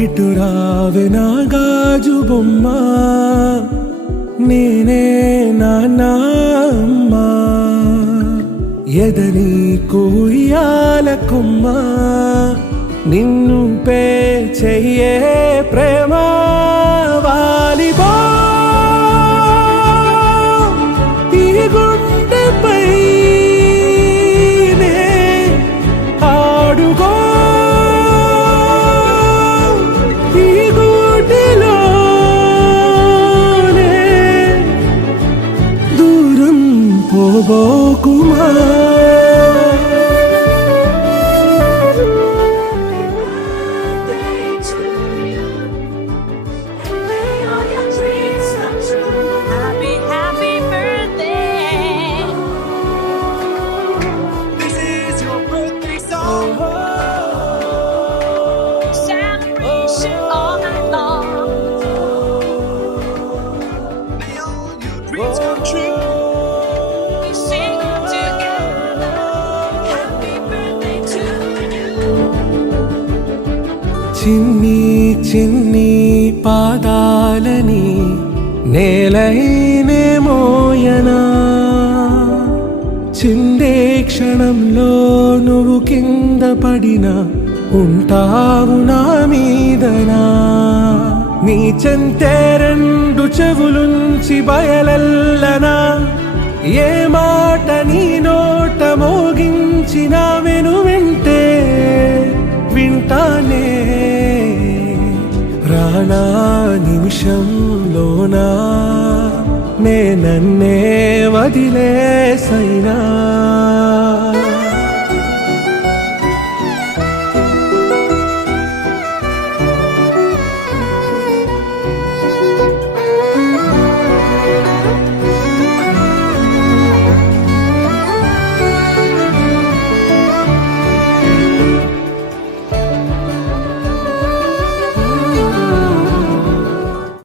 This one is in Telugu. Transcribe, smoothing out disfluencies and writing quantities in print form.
ఇటు రావే నా గాజు బొమ్మ, నేనే నాన్నమ్మ. ఎదని కూయాల కొమ్మ, నిన్ను పే చెయ్యే ప్రేమ వాలిబో. ఈ గుండెపై నే ఆడుగో, ఈ గుడిలోనే దూరం పోబోకుమా. చిన్ని చిన్ని పాదాలని నేలైనే మోయనా, చిందే క్షణంలో నువ్వు కింద పడినా ఉంటావు నా మీదనా. నీ చెంతే రెండు చెవులుంచి బయలెల్లనా, ఏ మాట నీ నోట మోగించిన వెను వింటే వింటానే. రానా నిమిషంలోనా నే నన్నే వదిలేసైనా